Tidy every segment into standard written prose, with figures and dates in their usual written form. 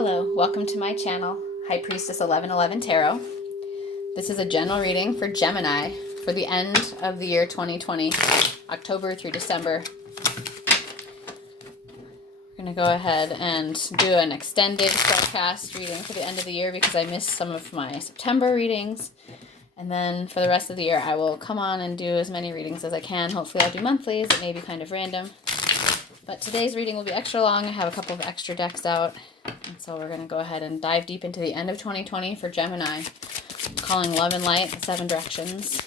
Hello, welcome to my channel, High Priestess 1111 Tarot. This is a general reading for Gemini for the end of the year 2020, October through December. We're going to go ahead and do an extended forecast reading for the end of the year because I missed some of my September readings. And then for the rest of the year, I will come on and do as many readings as I can. Hopefully I'll do monthlies. It may be kind of random. But today's reading will be extra long. I have a couple of extra decks out. And so we're going to go ahead and dive deep into the end of 2020 for Gemini. I'm calling love and light, the 7 directions.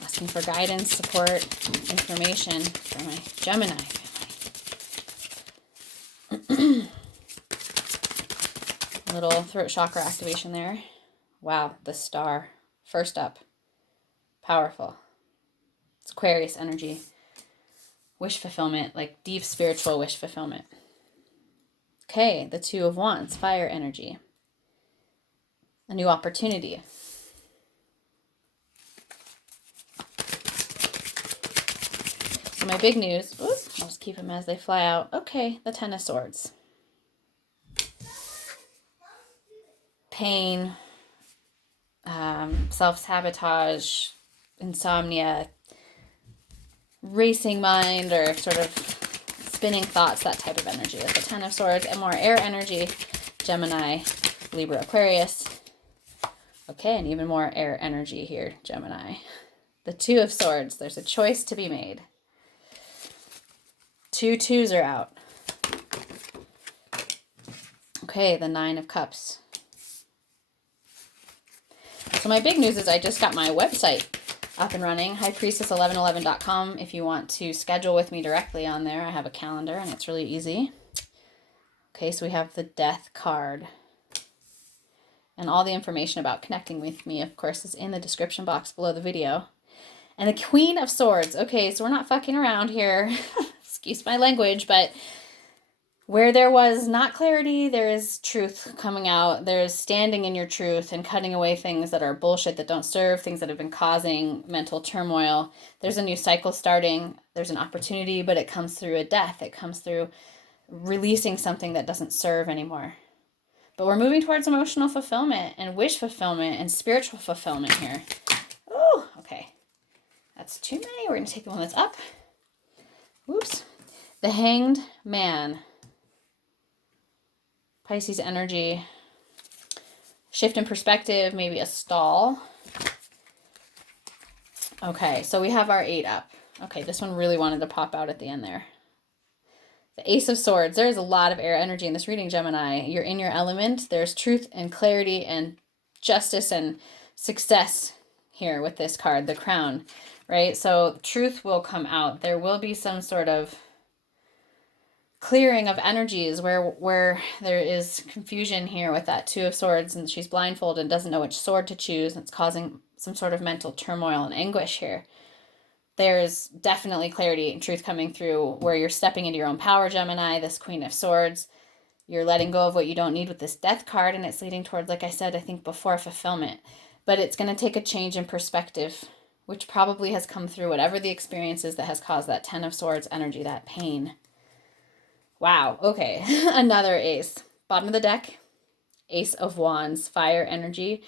Asking for guidance, support, information for my Gemini family. Little throat chakra activation there. Wow, the star. First up. Powerful. It's Aquarius energy. Wish fulfillment, like deep spiritual wish fulfillment. Okay, the 2 of Wands, fire energy. A new opportunity. So my big news, oops, I'll just keep them as they fly out. Okay, the 10 of Swords. Pain, self-sabotage, insomnia, racing mind, or sort of spinning thoughts, that type of energy. With the 10 of Swords and more air energy, Gemini, Libra, Aquarius. Okay, and even more air energy here, Gemini. The 2 of Swords, there's a choice to be made. 2 2s are out. Okay, the 9 of Cups. So my big news is I just got my website up and running, highpriestess1111.com. If you want to schedule with me directly on there, I have a calendar and it's really easy. Okay, so we have the Death card. And all the information about connecting with me, of course, is in the description box below the video. And the Queen of Swords. Okay, so we're not fucking around here. Excuse my language, but where there was not clarity, there is truth coming out. There is standing in your truth and cutting away things that are bullshit, that don't serve, things that have been causing mental turmoil. There's a new cycle starting. There's an opportunity, but it comes through a death. It comes through releasing something that doesn't serve anymore. But we're moving towards emotional fulfillment and wish fulfillment and spiritual fulfillment here. Oh, okay. That's too many. We're going to take the one that's up. Whoops. The Hanged Man. Pisces energy, shift in perspective, maybe a stall. Okay, so we have our 8 up. Okay, this one really wanted to pop out at the end there. The Ace of Swords. There's a lot of air energy in this reading, Gemini. You're in your element. There's truth and clarity and justice and success here with this card, the Crown, right? So truth will come out. There will be some sort of clearing of energies where there is confusion here with that 2 of Swords, and she's blindfolded and doesn't know which sword to choose. It's causing some sort of mental turmoil and anguish here. There's definitely clarity and truth coming through where you're stepping into your own power, Gemini, this Queen of Swords. You're letting go of what you don't need with this Death card, and it's leading towards, like I said, I think before, fulfillment. But it's going to take a change in perspective, which probably has come through whatever the experience is that has caused that 10 of Swords energy, that pain. Wow, okay, another ace. Bottom of the deck, Ace of Wands, fire energy,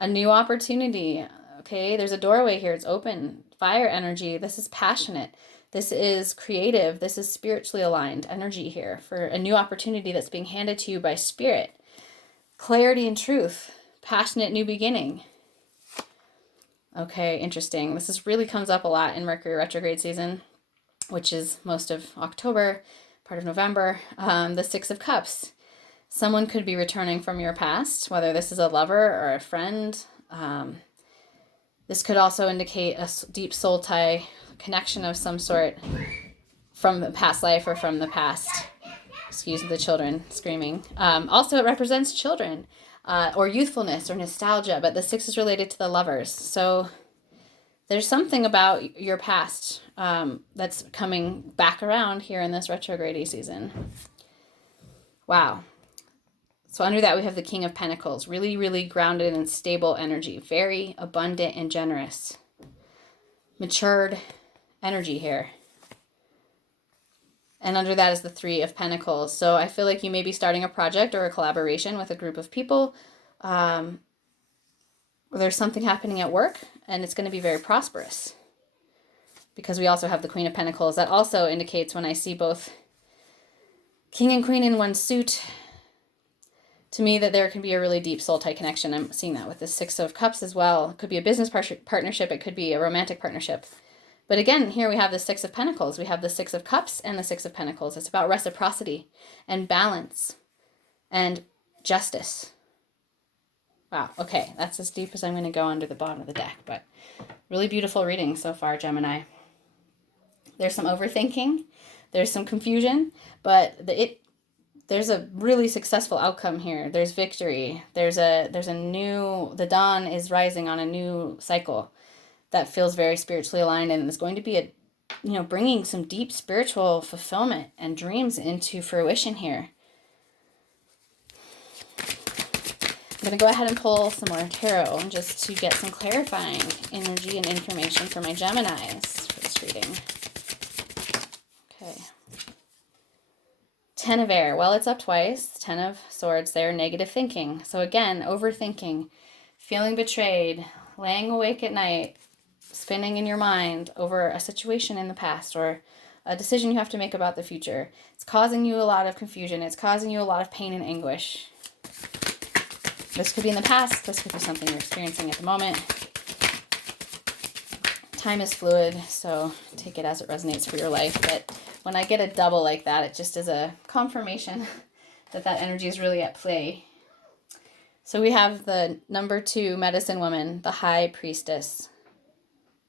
a new opportunity. Okay, there's a doorway here, it's open. Fire energy, this is passionate. This is creative. This is spiritually aligned energy here for a new opportunity that's being handed to you by spirit. Clarity and truth, passionate new beginning. Okay, interesting. This really comes up a lot in Mercury retrograde season, which is most of October, part of November. The 6 of Cups. Someone could be returning from your past, whether this is a lover or a friend. This could also indicate a deep soul tie connection of some sort from the past life or from the past. Excuse the children screaming. Also, it represents children or youthfulness or nostalgia, but the 6 is related to the lovers. So there's something about your past that's coming back around here in this retrograde season. Wow. So under that, we have the King of Pentacles. Really, really grounded and stable energy. Very abundant and generous. Matured energy here. And under that is the Three of Pentacles. So I feel like you may be starting a project or a collaboration with a group of people. There's something happening at work, and it's going to be very prosperous. Because we also have the Queen of Pentacles. That also indicates, when I see both King and Queen in one suit, to me that there can be a really deep soul tie connection. I'm seeing that with the Six of Cups as well. It could be a business partnership. It could be a romantic partnership. But again, here we have the Six of Pentacles. We have the Six of Cups and the Six of Pentacles. It's about reciprocity and balance and justice. Wow. Okay. That's as deep as I'm going to go under the bottom of the deck. But really beautiful reading so far, Gemini. There's some overthinking. There's some confusion. But there's a really successful outcome here. There's victory. There's a new, the dawn is rising on a new cycle that feels very spiritually aligned, and is going to be bringing some deep spiritual fulfillment and dreams into fruition here. I'm going to go ahead and pull some more tarot just to get some clarifying energy and information for my Geminis for this reading. Okay. Ten of Air. Well, it's up twice. Ten of Swords there. Negative thinking. So again, overthinking, feeling betrayed, laying awake at night, spinning in your mind over a situation in the past or a decision you have to make about the future. It's causing you a lot of confusion. It's causing you a lot of pain and anguish. This could be in the past. This could be something you're experiencing at the moment. Time is fluid, so take it as it resonates for your life. But when I get a double like that, it just is a confirmation that that energy is really at play. So we have the number 2 medicine woman, the High Priestess,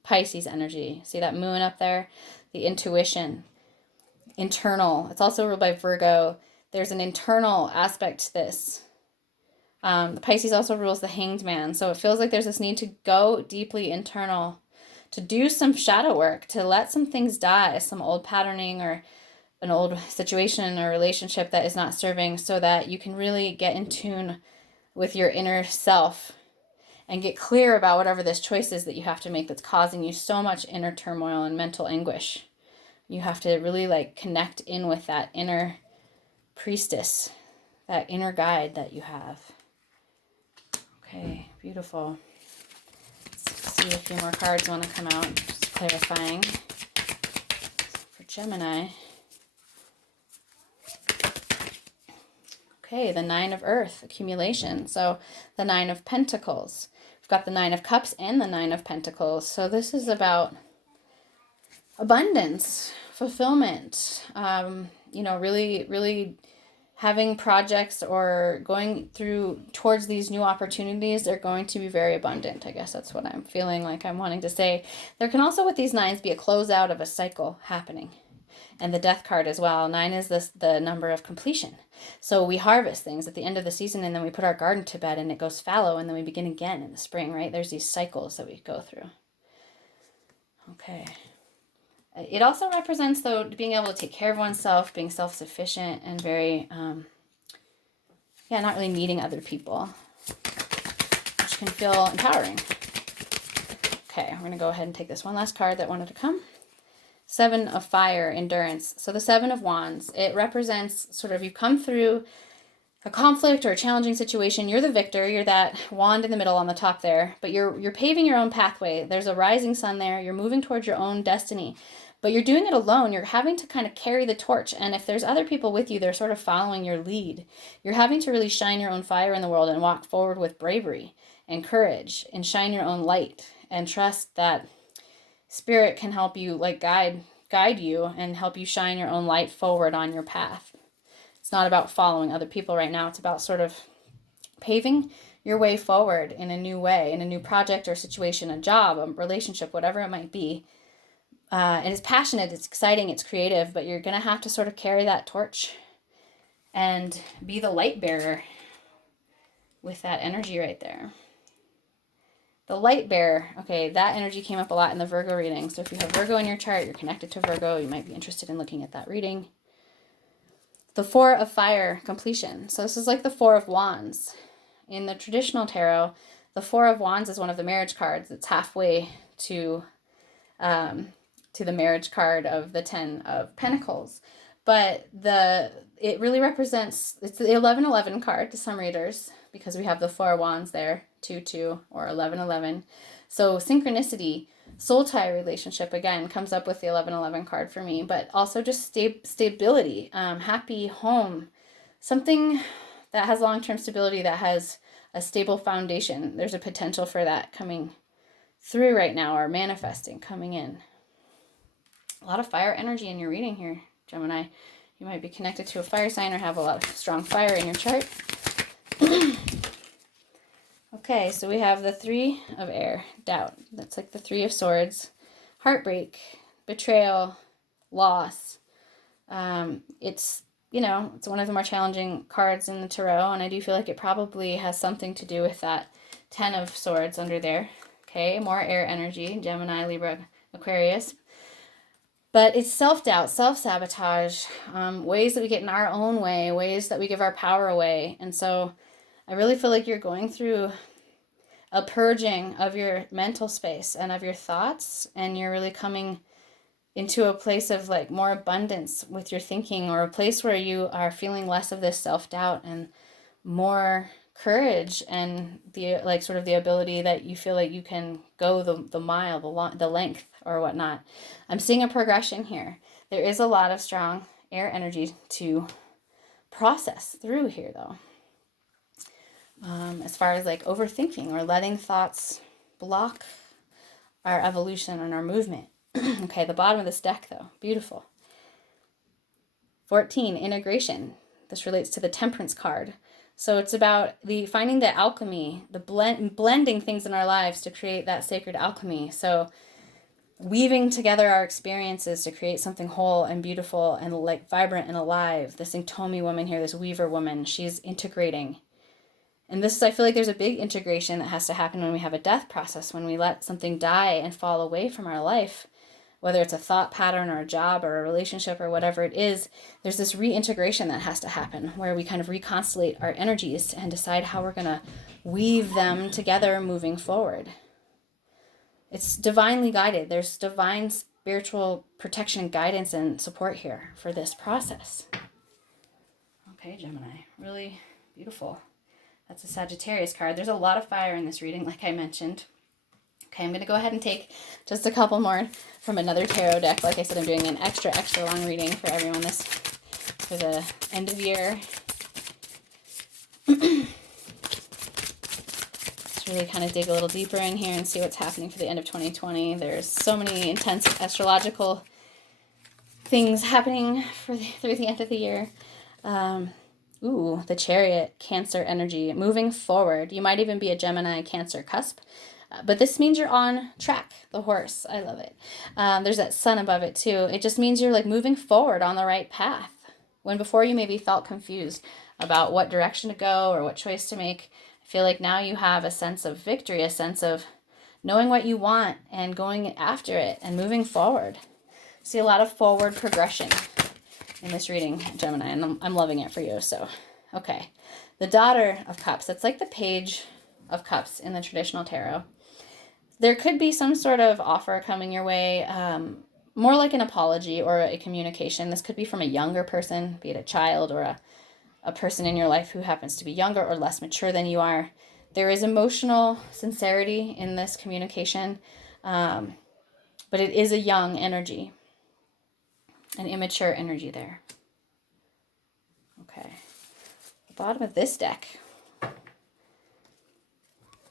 Pisces energy. See that moon up there? The intuition, internal. It's also ruled by Virgo. There's an internal aspect to this. The Pisces also rules the Hanged Man. So it feels like there's this need to go deeply internal, to do some shadow work, to let some things die, some old patterning or an old situation or relationship that is not serving, so that you can really get in tune with your inner self and get clear about whatever this choice is that you have to make that's causing you so much inner turmoil and mental anguish. You have to really connect in with that inner priestess, that inner guide that you have. Okay, beautiful. Let's see a few more cards want to come out, just clarifying for Gemini. Okay, the Nine of Earth, accumulation. So the Nine of Pentacles. We've got the Nine of Cups and the Nine of Pentacles. So this is about abundance, fulfillment, really having projects or going towards these new opportunities. They're going to be very abundant. I guess that's what I'm feeling like I'm wanting to say. There can also, with these nines, be a closeout of a cycle happening. And the Death card as well. 9 is the number of completion. So we harvest things at the end of the season, and then we put our garden to bed, and it goes fallow, and then we begin again in the spring, right? There's these cycles that we go through. Okay. It also represents, though, being able to take care of oneself, being self-sufficient, and very, not really needing other people, which can feel empowering. Okay, we're going to go ahead and take this one last card that wanted to come. 7 of Fire, endurance. So the 7 of Wands, it represents sort of, you've come through a conflict or a challenging situation. You're the victor. You're that wand in the middle on the top there, but you're paving your own pathway. There's a rising sun there. You're moving towards your own destiny, but you're doing it alone. You're having to kind of carry the torch. And if there's other people with you, they're sort of following your lead. You're having to really shine your own fire in the world and walk forward with bravery and courage and shine your own light and trust that Spirit can help you, guide you and help you shine your own light forward on your path. It's not about following other people right now. It's about sort of paving your way forward in a new way, in a new project or situation, a job, a relationship, whatever it might be. And it's passionate, it's exciting, it's creative, but you're going to have to sort of carry that torch and be the light bearer with that energy right there. The light bearer, okay, that energy came up a lot in the Virgo reading. So if you have Virgo in your chart, you're connected to Virgo, you might be interested in looking at that reading. The 4 of Fire, completion. So this is like the 4 of Wands. In the traditional tarot, the 4 of Wands is one of the marriage cards. It's halfway to the marriage card of the 10 of Pentacles. But it really represents, it's the 1111 card to some readers, because we have the Four of Wands there, 2-2 or 1111. So synchronicity, soul tie relationship, again, comes up with the 1111 card for me, but also just stability, happy home, something that has long-term stability, that has a stable foundation. There's a potential for that coming through right now, or manifesting, coming in. A lot of fire energy in your reading here, Gemini. You might be connected to a fire sign or have a lot of strong fire in your chart. Okay, so we have the Three of Air, doubt. That's like the Three of Swords, heartbreak, betrayal, loss. It's, it's one of the more challenging cards in the tarot, and I do feel like it probably has something to do with that Ten of Swords under there. Okay, more air energy, Gemini, Libra, Aquarius. But it's self-doubt, self-sabotage, ways that we get in our own way, ways that we give our power away. And so I really feel like you're going through a purging of your mental space and of your thoughts, and you're really coming into a place of like more abundance with your thinking, or a place where you are feeling less of this self-doubt and more courage, and the sort of the ability that you feel like you can go the mile, the length, or whatnot. I'm seeing a progression here. There is a lot of strong air energy to process through here, though. As far as like overthinking or letting thoughts block our evolution and our movement. Okay, the bottom of this deck, though, beautiful. 14, integration. This relates to the Temperance card. So it's about finding the alchemy, the blending things in our lives to create that sacred alchemy. So weaving together our experiences to create something whole and beautiful and like vibrant and alive. This Inktomi woman here, this weaver woman, she's integrating. And I feel like there's a big integration that has to happen when we have a death process, when we let something die and fall away from our life, whether it's a thought pattern or a job or a relationship or whatever it is. There's this reintegration that has to happen, where we kind of reconstellate our energies and decide how we're going to weave them together moving forward. It's divinely guided. There's divine spiritual protection, guidance, and support here for this process. Okay, Gemini, really beautiful. That's a Sagittarius card. There's a lot of fire in this reading, like I mentioned. Okay, I'm going to go ahead and take just a couple more from another tarot deck. Like I said, I'm doing an extra long reading for everyone for the end of year. Really kind of dig a little deeper in here and see what's happening for the end of 2020. There's so many intense astrological things happening through the end of the year. The Chariot, Cancer energy, moving forward. You might even be a Gemini Cancer cusp, but this means you're on track. The horse, I love it. There's that sun above it too. It just means you're like moving forward on the right path, when before you maybe felt confused about what direction to go or what choice to make. I feel like now you have a sense of victory, a sense of knowing what you want and going after it and moving forward. See a lot of forward progression in this reading, Gemini, and I'm loving it for you. So, okay. The Daughter of Cups. That's like the Page of Cups in the traditional tarot. There could be some sort of offer coming your way, more like an apology or a communication. This could be from a younger person, be it a child or a person in your life who happens to be younger or less mature than you are. There is emotional sincerity in this communication, but it is a young energy, an immature energy there. Okay. The bottom of this deck,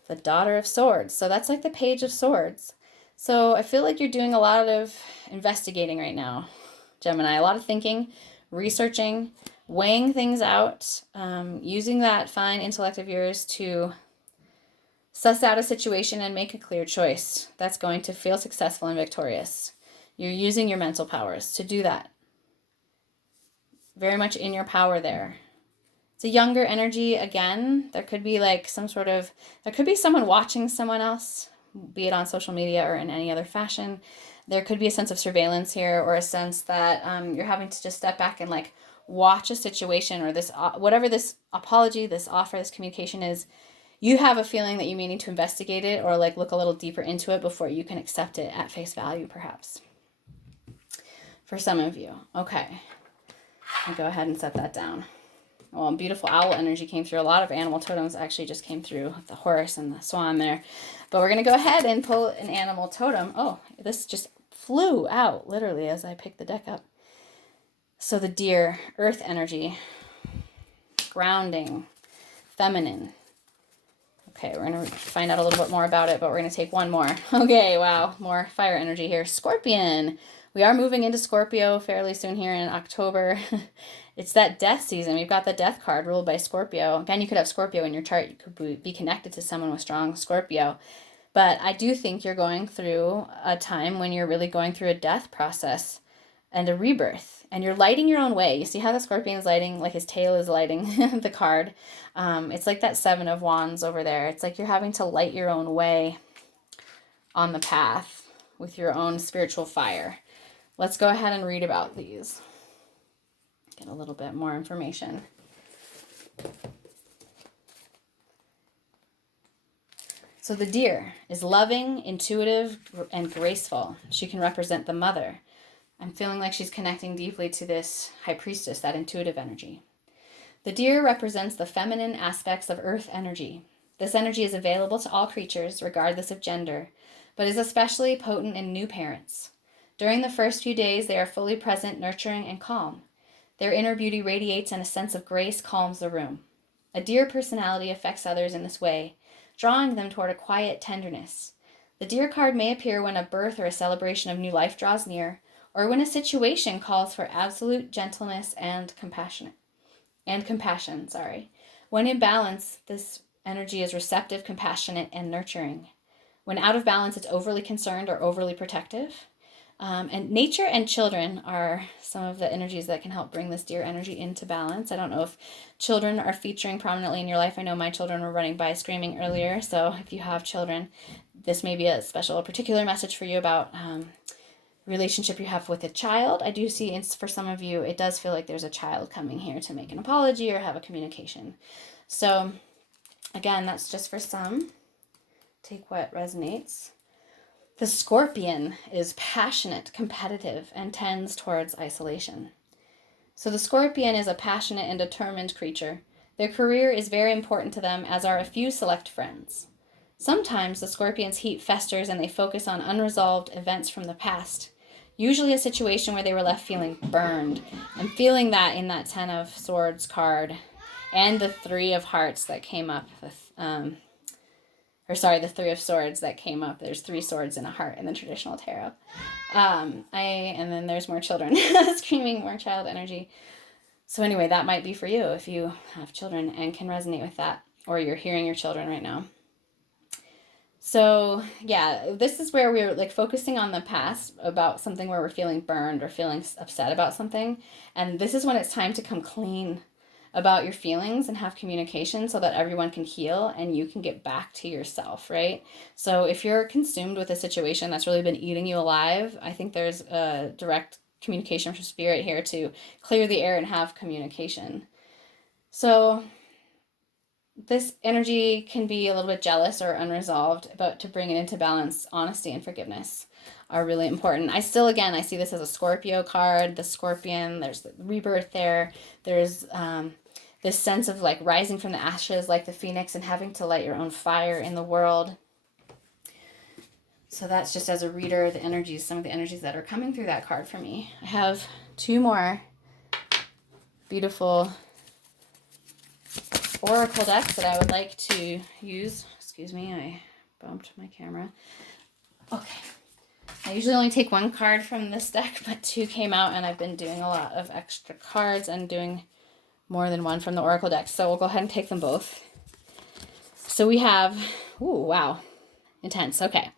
the Daughter of Swords. So that's like the Page of Swords. So I feel like you're doing a lot of investigating right now, Gemini. A lot of thinking, researching, weighing things out, using that fine intellect of yours to suss out a situation and make a clear choice that's going to feel successful and victorious. You're using your mental powers to do that. Very much in your power there. It's a younger energy again. There could be like there could be someone watching someone else, be it on social media or in any other fashion. There could be a sense of surveillance here, or a sense that you're having to just step back and like watch a situation, or this whatever this apology, this offer, this communication is. You have a feeling that you may need to investigate it or like look a little deeper into it before you can accept it at face value, perhaps. For some of you. Okay. I'll go ahead and set that down. Well, beautiful owl energy came through. A lot of animal totems actually just came through, the horse and the swan there. But we're going to go ahead and pull an animal totem. Oh, this just flew out literally as I picked the deck up. So the deer, earth energy, grounding, feminine. Okay, we're going to find out a little bit more about it, but we're going to take one more. Okay, wow, more fire energy here. Scorpion. We are moving into Scorpio fairly soon here in October. It's that death season. We've got the death card ruled by Scorpio. Again, you could have Scorpio in your chart. You could be connected to someone with strong Scorpio. But I do think you're going through a time when you're really going through a death process and a rebirth. And you're lighting your own way. You see how the scorpion is lighting, like his tail is lighting the card. It's like that 7 of Wands over there. It's like you're having to light your own way on the path with your own spiritual fire. Let's go ahead and read about these. Get a little bit more information. So the deer is loving, intuitive, and graceful. She can represent the mother. I'm feeling like she's connecting deeply to this high priestess, that intuitive energy. The deer represents the feminine aspects of earth energy. This energy is available to all creatures, regardless of gender, but is especially potent in new parents. During the first few days, they are fully present, nurturing, and calm. Their inner beauty radiates and a sense of grace calms the room. A deer personality affects others in this way, drawing them toward a quiet tenderness. The deer card may appear when a birth or a celebration of new life draws near, or when a situation calls for absolute gentleness and compassion. When in balance, this energy is receptive, compassionate, and nurturing. When out of balance, it's overly concerned or overly protective. And nature and children are some of the energies that can help bring this deer energy into balance. I don't know if children are featuring prominently in your life. I know my children were running by screaming earlier. So if you have children, this may be a special, particular message for you about relationship you have with a child. I do see for some of you, it does feel like there's a child coming here to make an apology or have a communication. So again, that's just for some. Take what resonates. The scorpion is passionate, competitive, and tends towards isolation. So the scorpion is a passionate and determined creature. Their career is very important to them, as are a few select friends. Sometimes the scorpion's heat festers and they focus on unresolved events from the past, usually a situation where they were left feeling burned. I'm feeling that in that 10 of Swords card and the 3 of Hearts that came up with, the 3 of Swords that came up. There's 3 swords and a heart in the traditional tarot. And then there's more children screaming, more child energy. So anyway, that might be for you if you have children and can resonate with that, or you're hearing your children right now. So yeah, this is where we're like focusing on the past about something where we're feeling burned or feeling upset about something. And this is when it's time to come clean about your feelings and have communication so that everyone can heal and you can get back to yourself, right? So if you're consumed with a situation that's really been eating you alive, I think there's a direct communication from spirit here to clear the air and have communication. So this energy can be a little bit jealous or unresolved, but to bring it into balance, honesty and forgiveness are really important. I see this as a Scorpio card, the scorpion, there's the rebirth there. There's this sense of like rising from the ashes like the phoenix and having to light your own fire in the world. So that's just as a reader, some of the energies that are coming through that card for me. I have 2 more beautiful oracle decks that I would like to use. Excuse me, I bumped my camera. Okay. I usually only take 1 card from this deck, but 2 came out, and I've been doing a lot of extra cards and doing more than 1 from the oracle deck. So we'll go ahead and take them both. So we have, ooh, wow, intense. Okay.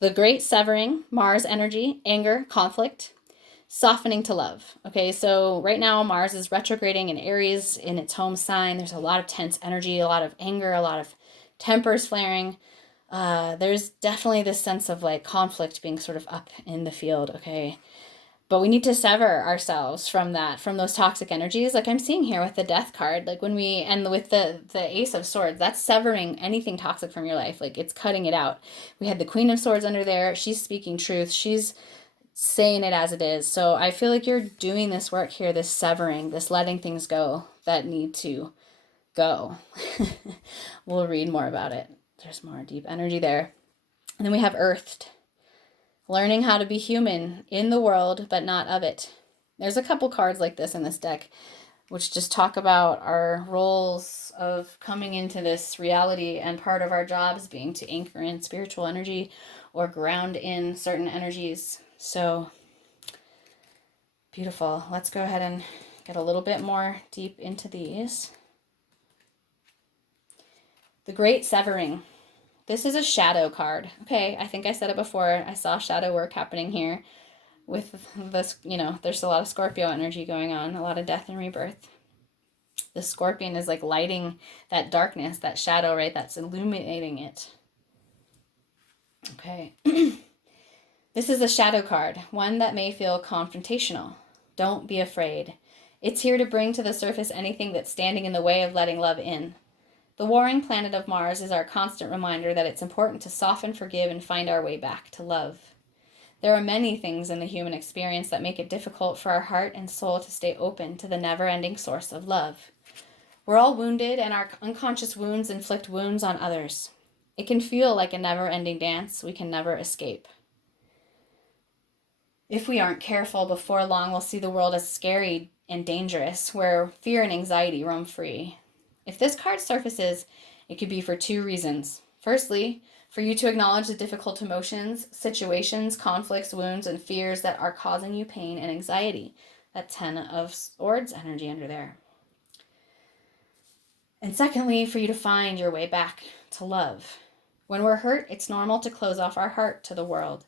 The Great Severing, Mars energy, anger, conflict, softening to love. Okay, so right now Mars is retrograding in Aries in its home sign. There's a lot of tense energy, a lot of anger, a lot of tempers flaring. There's definitely this sense of like conflict being sort of up in the field, okay? But we need to sever ourselves from those toxic energies. Like I'm seeing here with the Death card, like when and with the Ace of Swords, that's severing anything toxic from your life. Like it's cutting it out. We had the Queen of Swords under there. She's speaking truth. She's saying it as it is. So I feel like you're doing this work here, this severing, this letting things go that need to go. We'll read more about it. There's more deep energy there. And then we have earthed, learning how to be human in the world, but not of it. There's a couple cards like this in this deck, which just talk about our roles of coming into this reality, and part of our jobs being to anchor in spiritual energy or ground in certain energies. So beautiful. Let's go ahead and get a little bit more deep into these. The Great Severing. This is a shadow card. Okay, I think I said it before. I saw shadow work happening here with this, there's a lot of Scorpio energy going on, a lot of death and rebirth. The scorpion is like lighting that darkness, that shadow, right? That's illuminating it. Okay. This is a shadow card, one that may feel confrontational. Don't be afraid. It's here to bring to the surface anything that's standing in the way of letting love in. The warring planet of Mars is our constant reminder that it's important to soften, forgive, and find our way back to love. There are many things in the human experience that make it difficult for our heart and soul to stay open to the never-ending source of love. We're all wounded, and our unconscious wounds inflict wounds on others. It can feel like a never-ending dance we can never escape. If we aren't careful, before long we'll see the world as scary and dangerous, where fear and anxiety roam free. If this card surfaces, it could be for two reasons. Firstly, for you to acknowledge the difficult emotions, situations, conflicts, wounds, and fears that are causing you pain and anxiety. That 10 of Swords energy under there. And secondly, for you to find your way back to love. When we're hurt, it's normal to close off our heart to the world,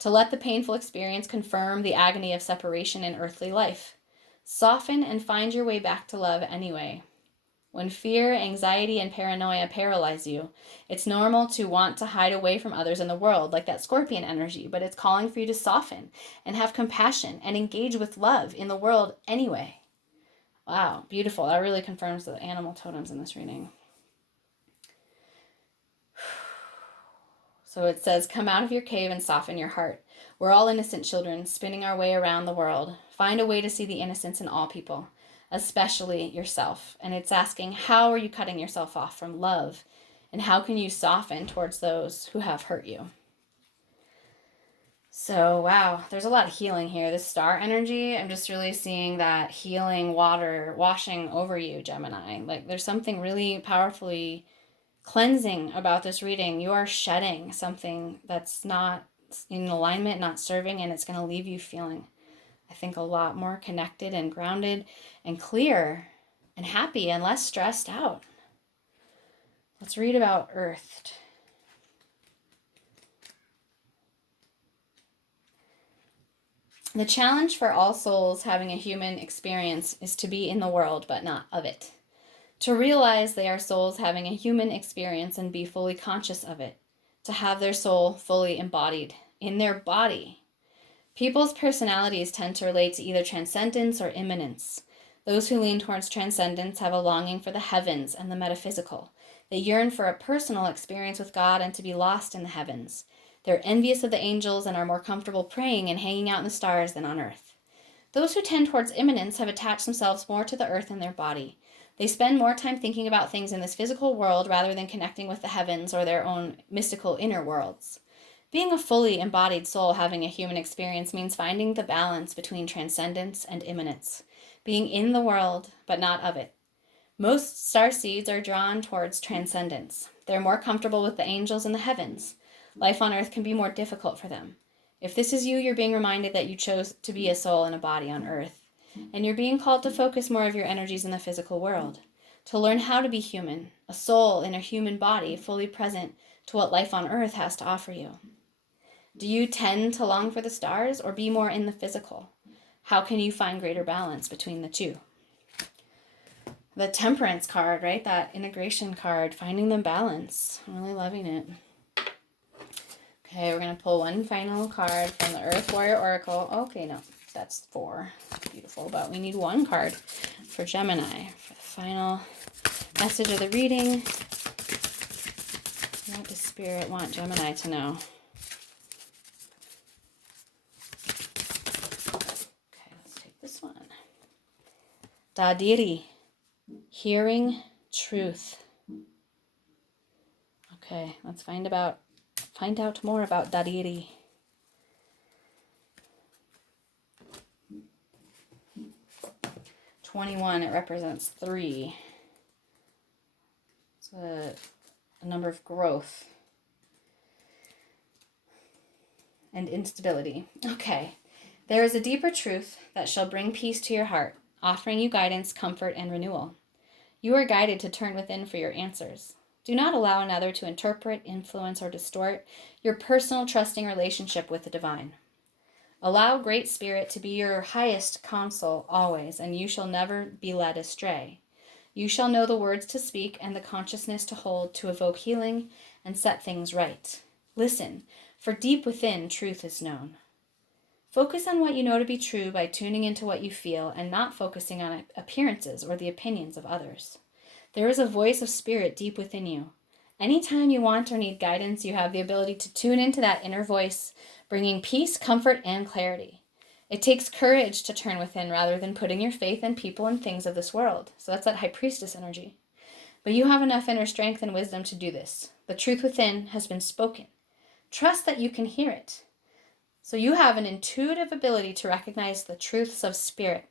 to let the painful experience confirm the agony of separation in earthly life. Soften and find your way back to love anyway. When fear, anxiety, and paranoia paralyze you, it's normal to want to hide away from others in the world, like that scorpion energy, but it's calling for you to soften and have compassion and engage with love in the world anyway. Wow, beautiful. That really confirms the animal totems in this reading. So it says, come out of your cave and soften your heart. We're all innocent children, spinning our way around the world. Find a way to see the innocence in all people, especially yourself. And it's asking, how are you cutting yourself off from love? And how can you soften towards those who have hurt you? So, wow, there's a lot of healing here. This star energy, I'm just really seeing that healing water washing over you, Gemini. Like, there's something really powerfully cleansing about this reading. You are shedding something that's not in alignment, not serving, and it's going to leave you feeling, I think, a lot more connected and grounded and clear and happy and less stressed out. Let's read about Earthed. The challenge for all souls having a human experience is to be in the world, but not of it. To realize they are souls having a human experience and be fully conscious of it. To have their soul fully embodied in their body. People's personalities tend to relate to either transcendence or immanence. Those who lean towards transcendence have a longing for the heavens and the metaphysical. They yearn for a personal experience with God and to be lost in the heavens. They're envious of the angels and are more comfortable praying and hanging out in the stars than on earth. Those who tend towards immanence have attached themselves more to the earth and their body. They spend more time thinking about things in this physical world rather than connecting with the heavens or their own mystical inner worlds. Being a fully embodied soul having a human experience means finding the balance between transcendence and immanence. Being in the world, but not of it. Most starseeds are drawn towards transcendence. They're more comfortable with the angels and the heavens. Life on earth can be more difficult for them. If this is you, you're being reminded that you chose to be a soul in a body on earth. And you're being called to focus more of your energies in the physical world. To learn how to be human, a soul in a human body, fully present to what life on earth has to offer you. Do you tend to long for the stars or be more in the physical? How can you find greater balance between the two? The Temperance card, right? That integration card, finding the balance. I'm really loving it. Okay, we're going to pull one final card from the Earth Warrior Oracle. Okay, no, that's 4. Beautiful, but we need one card for Gemini for the final message of the reading. What does Spirit want Gemini to know? Dadiri, hearing truth. Okay, let's find out more about Dadiri. $21, it represents 3. It's a number of growth and instability. Okay. There is a deeper truth that shall bring peace to your heart, offering you guidance, comfort, and renewal. You are guided to turn within for your answers. Do not allow another to interpret, influence, or distort your personal trusting relationship with the divine. Allow Great Spirit to be your highest counsel always, and you shall never be led astray. You shall know the words to speak and the consciousness to hold to evoke healing and set things right. Listen, for deep within truth is known. Focus on what you know to be true by tuning into what you feel and not focusing on appearances or the opinions of others. There is a voice of spirit deep within you. Anytime you want or need guidance, you have the ability to tune into that inner voice, bringing peace, comfort, and clarity. It takes courage to turn within rather than putting your faith in people and things of this world. So that's that high priestess energy. But you have enough inner strength and wisdom to do this. The truth within has been spoken. Trust that you can hear it. So you have an intuitive ability to recognize the truths of spirit.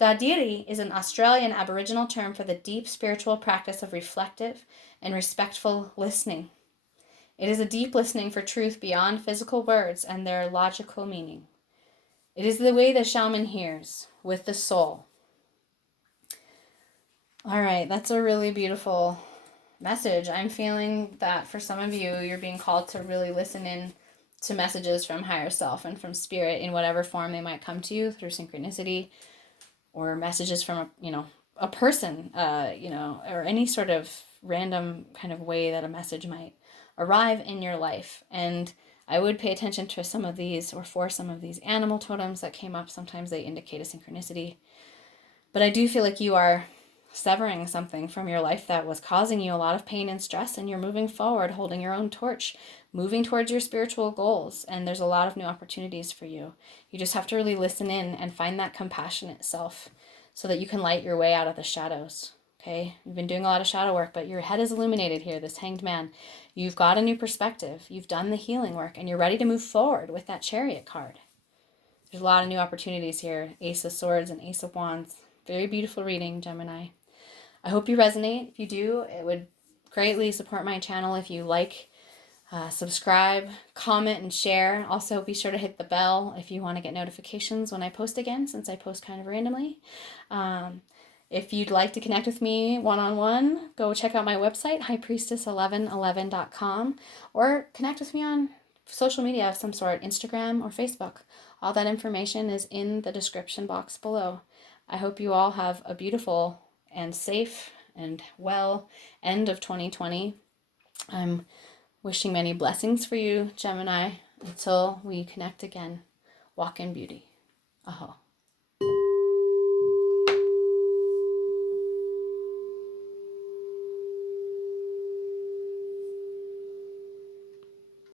Dadiri is an Australian Aboriginal term for the deep spiritual practice of reflective and respectful listening. It is a deep listening for truth beyond physical words and their logical meaning. It is the way the shaman hears, with the soul. All right, that's a really beautiful message. I'm feeling that for some of you, you're being called to really listen in to messages from higher self and from spirit in whatever form they might come to you through synchronicity or messages from a person, or any sort of random kind of way that a message might arrive in your life. And I would pay attention to some of these, or for some of these animal totems that came up. Sometimes they indicate a synchronicity. But I do feel like you are severing something from your life that was causing you a lot of pain and stress, and you're moving forward, holding your own torch, moving towards your spiritual goals, and there's a lot of new opportunities for you. You just have to really listen in and find that compassionate self so that you can light your way out of the shadows. Okay, you've been doing a lot of shadow work, but your head is illuminated here, this Hanged Man. You've got a new perspective. You've done the healing work, and you're ready to move forward with that Chariot card. There's a lot of new opportunities here. Ace of Swords and Ace of Wands. Very beautiful reading, Gemini. I hope you resonate. If you do, it would greatly support my channel if you like, subscribe, comment, and share. Also, be sure to hit the bell if you want to get notifications when I post again, since I post kind of randomly. If you'd like to connect with me one-on-one, go check out my website, highpriestess1111.com, or connect with me on social media of some sort, Instagram or Facebook. All that information is in the description box below. I hope you all have a beautiful and safe and well end of 2020. I'm wishing many blessings for you, Gemini. Until we connect again, walk in beauty. Aho.